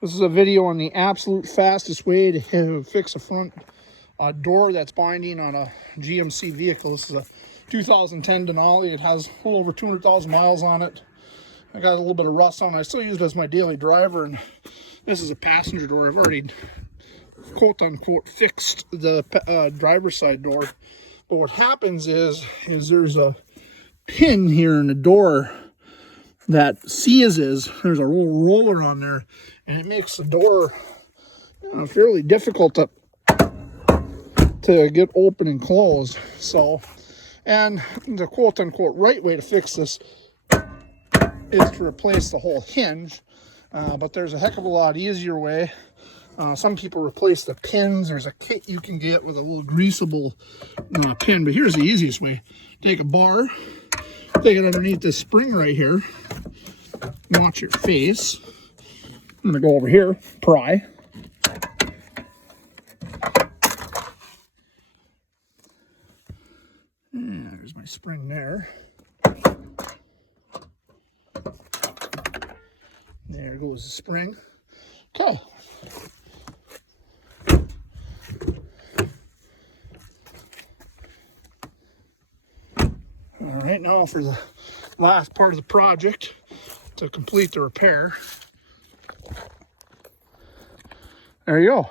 This is a video on the absolute fastest way to fix a front door that's binding on a GMC vehicle. This is a 2010 Denali. It has a little over 200,000 miles on it. I got a little bit of rust on it. I still use it as my daily driver, and this is a passenger door. I've already quote unquote fixed the driver's side door. But what happens is there's a pin here in the door that seizes. There's a little roller on there, and it makes the door fairly difficult to get open and closed. So, and the quote-unquote right way to fix this is to replace the whole hinge, but there's a heck of a lot easier way. Some people replace the pins. There's a kit you can get with a little greasable pin, but here's the easiest way. Take a bar, take it underneath this spring right here, watch your face. I'm gonna go over here, pry. And there's my spring there. There goes the spring. Okay. All right, now for the last part of the project to complete the repair. There you go.